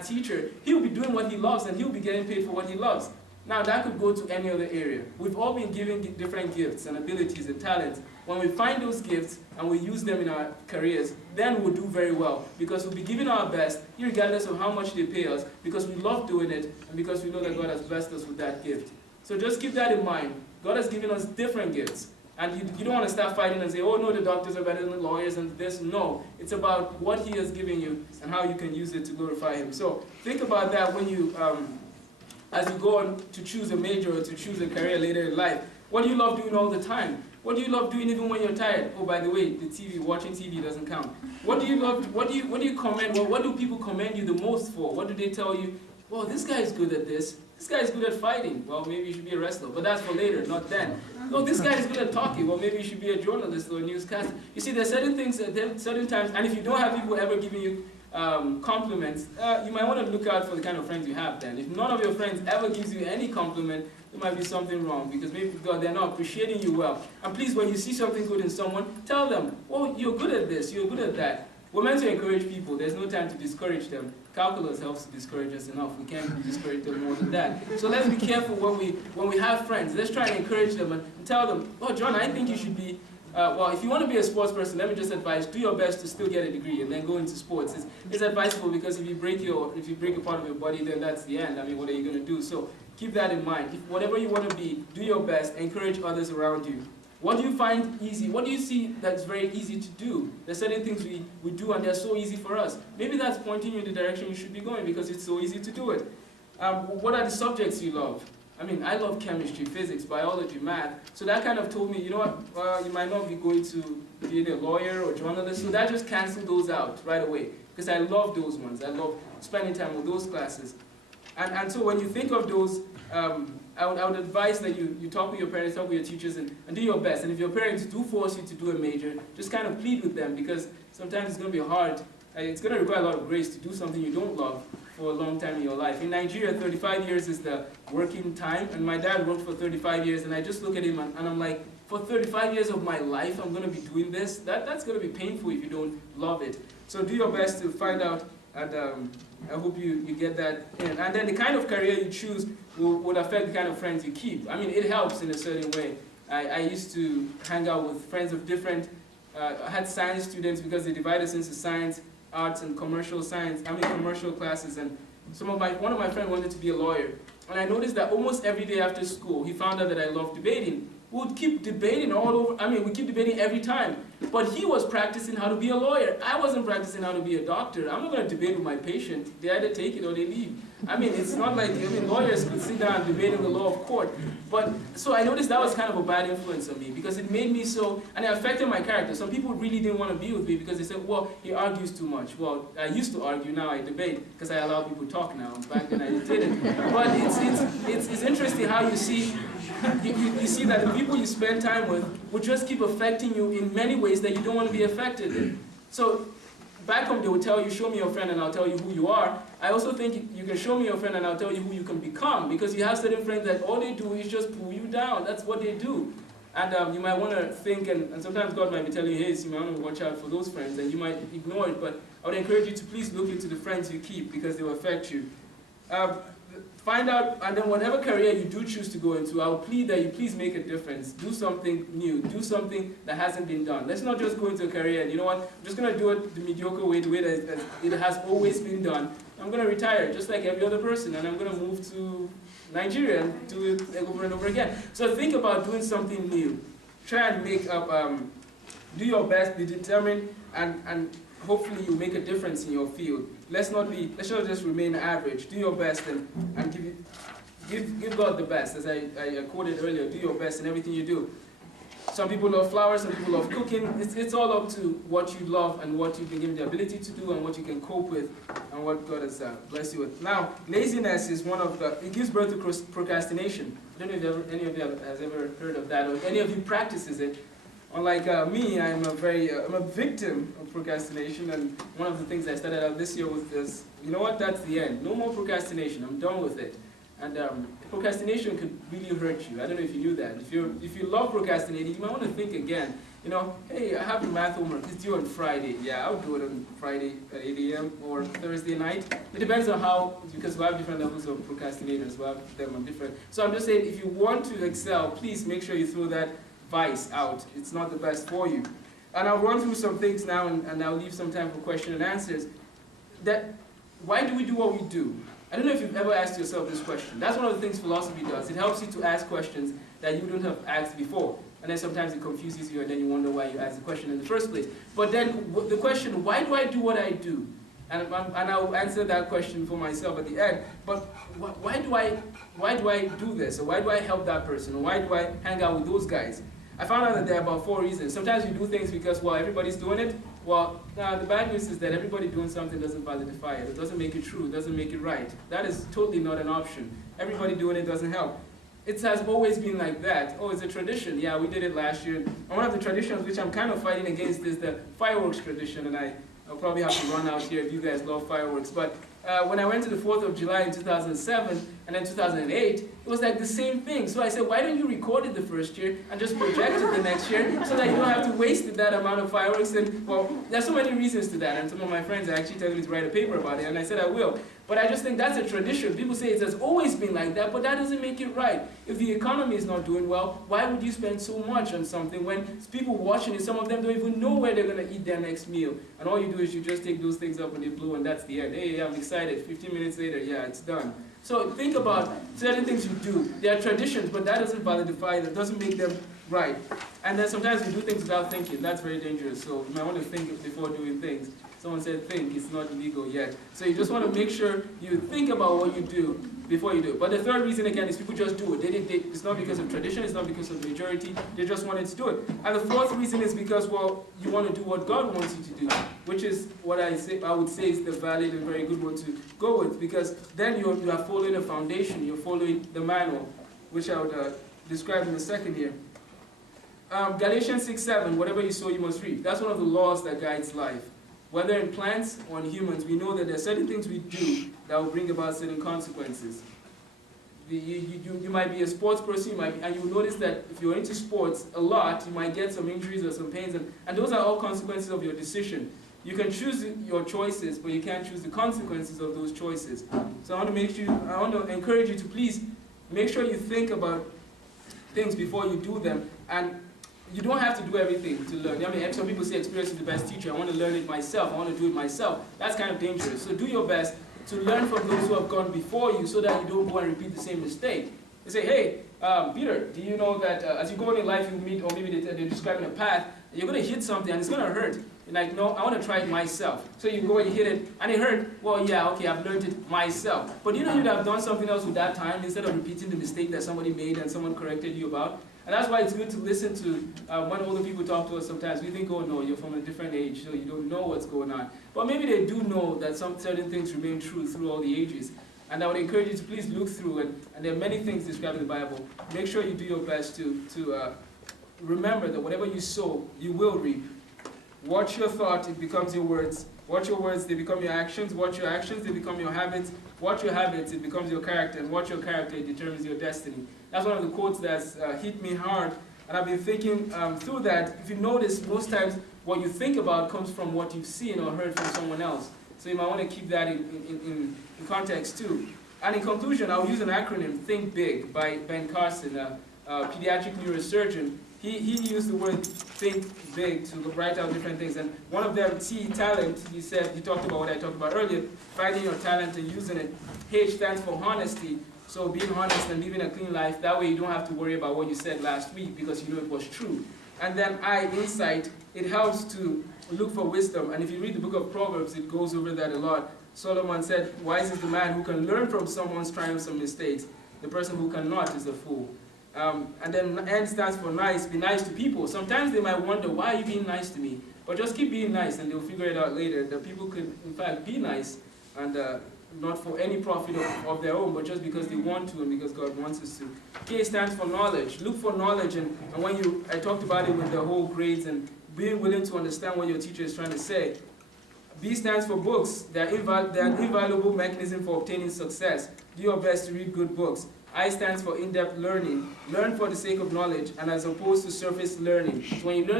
that teacher, he'll be doing what he loves and he'll be getting paid for what he loves. Now that could go to any other area. We've all been given different gifts and abilities and talents. When we find those gifts and we use them in our careers, then we'll do very well because we'll be giving our best regardless of how much they pay us, because we love doing it and because we know that God has blessed us with that gift. So just keep that in mind. God has given us different gifts. And you don't want to start fighting and say, oh no, the doctors are better than the lawyers and this. No, it's about what he has given you and how you can use it to glorify him. So think about that when you, as you go on to choose a major or to choose a career later in life. What do you love doing all the time? What do you love doing even when you're tired? Oh, by the way, the TV, watching TV doesn't count. What do you love, what do you commend, well, what do people commend you the most for? What do they tell you? Well, this guy is good at this. This guy is good at fighting. Well, maybe you should be a wrestler, but that's for later, not then. No, this guy is good at talking. Well, maybe you should be a journalist or a newscaster. You see, there's certain things at certain times, and if you don't have people ever giving you compliments, you might want to look out for the kind of friends you have then. If none of your friends ever gives you any compliment, there might be something wrong, because maybe they're not appreciating you well. And please, when you see something good in someone, tell them, oh, you're good at this, you're good at that. We're meant to encourage people. There's no time to discourage them. Calculus helps to discourage us enough. We can't discourage them more than that. So let's be careful when we have friends. Let's try and encourage them and tell them, oh, John, I think you should be, well, if you want to be a sports person, let me just advise, do your best to still get a degree and then go into sports. It's advisable, because if you break a part of your body, then that's the end. I mean, what are you going to do? So keep that in mind. If whatever you want to be, do your best. Encourage others around you. What do you find easy? What do you see that's very easy to do? There's certain things we do and they're so easy for us. Maybe that's pointing you in the direction you should be going because it's so easy to do it. What are the subjects you love? I mean, I love chemistry, physics, biology, math. So that kind of told me, you know what, you might not be going to be a lawyer or journalist. So that just canceled those out right away, because I love those ones. I love spending time with those classes. And so when you think of those, I would advise that you talk with your parents, talk with your teachers, and do your best. And if your parents do force you to do a major, just kind of plead with them, because sometimes it's going to be hard. It's going to require a lot of grace to do something you don't love for a long time in your life. In Nigeria, 35 years is the working time, and my dad worked for 35 years, and I just look at him and I'm like, for 35 years of my life, I'm going to be doing this? That's going to be painful if you don't love it. So do your best to find out, and I hope you get that in. And then the kind of career you choose would affect the kind of friends you keep. I mean, it helps in a certain way. I used to hang out with friends of different, I had science students because they divide us into science, arts, and commercial science. I mean, commercial classes. And one of my friends wanted to be a lawyer. And I noticed that almost every day after school, he found out that I loved debating. We would keep debating all over. I mean, we keep debating every time. But he was practicing how to be a lawyer. I wasn't practicing how to be a doctor. I'm not going to debate with my patient. They either take it or they leave. I mean, it's not like, lawyers could sit down and debate in the law of court. But, so I noticed that was kind of a bad influence on me, because it made me so, and it affected my character. Some people really didn't want to be with me because they said, well, he argues too much. Well, I used to argue, now I debate, because I allow people to talk now. Back then I didn't. But it's interesting how you see, you see that the people you spend time with will just keep affecting you in many ways that you don't want to be affected in. So back home they will tell you, show me your friend and I'll tell you who you are. I also think you can show me your friend and I'll tell you who you can become, because you have certain friends that all they do is just pull you down. That's what they do. And you might want to think, and sometimes God might be telling you, hey, so you might want to watch out for those friends, and you might ignore it. But I would encourage you to please look into the friends you keep, because they will affect you. Find out, and then whatever career you do choose to go into, I would plead that you please make a difference. Do something new. Do something that hasn't been done. Let's not just go into a career and, you know what, I'm just going to do it the mediocre way, the way that it has always been done. I'm going to retire just like every other person, and I'm going to move to Nigeria and do it over and over again. So think about doing something new. Try and make up, do your best, be determined, and hopefully you make a difference in your field. Let's not just remain average. Do your best and give God the best. As I quoted earlier, do your best in everything you do. Some people love flowers, some people love cooking. It's all up to what you love and what you've been given the ability to do and what you can cope with and what God has blessed you with. Now, laziness is it gives birth to procrastination. I don't know if any of you has ever heard of that, or any of you practices it. Unlike me, I'm a victim of procrastination, and one of the things I started out this year was this, you know what, that's the end. No more procrastination, I'm done with it. And procrastination could really hurt you. I don't know if you knew that. If you love procrastinating, you might want to think again. You know, hey, I have a math homework, it's due on Friday. Yeah, I'll do it on Friday at 8 a.m. or Thursday night. It depends on how, because we have different levels of procrastinators, we have them on different. So I'm just saying, if you want to excel, please make sure you throw that vice out. It's not the best for you. And I'll run through some things now, and I'll leave some time for question and answers. Why do we do what we do? I don't know if you've ever asked yourself this question. That's one of the things philosophy does. It helps you to ask questions that you wouldn't have asked before. And then sometimes it confuses you, and then you wonder why you asked the question in the first place. But then the question, why do I do what I do? And I'll answer that question for myself at the end. But why do I do this? Or why do I help that person? Or why do I hang out with those guys? I found out that there are about 4 reasons. Sometimes you do things because, well, everybody's doing it. Well, the bad news is that everybody doing something doesn't validify it. It doesn't make it true. It doesn't make it right. That is totally not an option. Everybody doing it doesn't help. It has always been like that. Oh, it's a tradition. Yeah, we did it last year. And one of the traditions which I'm kind of fighting against is the fireworks tradition. And I'll probably have to run out here if you guys love fireworks. But when I went to the 4th of July in 2007 and then 2008, it was like the same thing. So I said, why don't you record it the first year and just project it the next year so that you don't have to waste that amount of fireworks? And, well, there's so many reasons to that. And some of my friends are actually telling me to write a paper about it. And I said I will. But I just think that's a tradition. People say it has always been like that, but that doesn't make it right. If the economy is not doing well, why would you spend so much on something when people watching it, some of them don't even know where they're going to eat their next meal. And all you do is you just take those things up and they blow, and that's the end. Hey, I'm excited. 15 minutes later, yeah, it's done. So think about certain things you do. They are traditions, but that doesn't validify, that doesn't make them right. And then sometimes we do things without thinking. That's very dangerous. So you might want to think before doing things. Someone said think, it's not illegal yet. So you just want to make sure you think about what you do before you do it. But the third reason again is people just do it. It's not because of tradition, it's not because of majority, they just wanted to do it. And the fourth reason is because, well, you want to do what God wants you to do, which is what I would say is the valid and very good one to go with, because then you are following a foundation, you're following the manual, which I would describe in a second here. Galatians 6:7, whatever you sow, you must reap. That's one of the laws that guides life. Whether in plants or in humans, we know that there are certain things we do that will bring about certain consequences. You might be a sports person, and you'll notice that if you're into sports a lot, you might get some injuries or some pains, and those are all consequences of your decision. You can choose your choices, but you can't choose the consequences of those choices. So I want to encourage you to please make sure you think about things before you do them, and you don't have to do everything to learn. I mean, some people say experience is the best teacher. I want to learn it myself. I want to do it myself. That's kind of dangerous. So do your best to learn from those who have gone before you so that you don't go and repeat the same mistake. They say, hey, Peter, do you know that as you go in life, you meet, or maybe they're describing a path, you're going to hit something and it's going to hurt. You're like, no, I want to try it myself. So you go and you hit it, and it hurt. Well, yeah, okay, I've learned it myself. But you know you'd have done something else with that time instead of repeating the mistake that somebody made and someone corrected you about. And that's why it's good to listen to when older people talk to us sometimes. We think, oh no, you're from a different age, so you don't know what's going on. But maybe they do know that some certain things remain true through all the ages. And I would encourage you to please look through, and there are many things described in the Bible. Make sure you do your best to remember that whatever you sow, you will reap. Watch your thought, it becomes your words. Watch your words, they become your actions. Watch your actions, they become your habits. Watch your habits, it becomes your character. And watch your character, it determines your destiny. That's one of the quotes that's hit me hard. And I've been thinking through that. If you notice, most times what you think about comes from what you've seen or heard from someone else. So you might want to keep that in context too. And in conclusion, I'll use an acronym, Think Big, by Ben Carson, a pediatric neurosurgeon. He used the word think big to write out different things. And one of them, T, talent, he talked about what I talked about earlier, finding your talent and using it. H stands for honesty. So being honest and living a clean life, that way you don't have to worry about what you said last week because you know it was true. And then I, insight, it helps to look for wisdom. And if you read the book of Proverbs, it goes over that a lot. Solomon said, wise is the man who can learn from someone's triumphs and mistakes. The person who cannot is a fool. And then N stands for nice, be nice to people. Sometimes they might wonder, why are you being nice to me? But just keep being nice and they'll figure it out later. That people could, in fact, be nice and not for any profit of their own, but just because they want to and because God wants us to. K stands for knowledge. Look for knowledge, and when I talked about it with the whole grades and being willing to understand what your teacher is trying to say. B stands for books. They're an invaluable mechanism for obtaining success. Do your best to read good books. I stands for in-depth learning. Learn for the sake of knowledge and as opposed to surface learning. So when you learn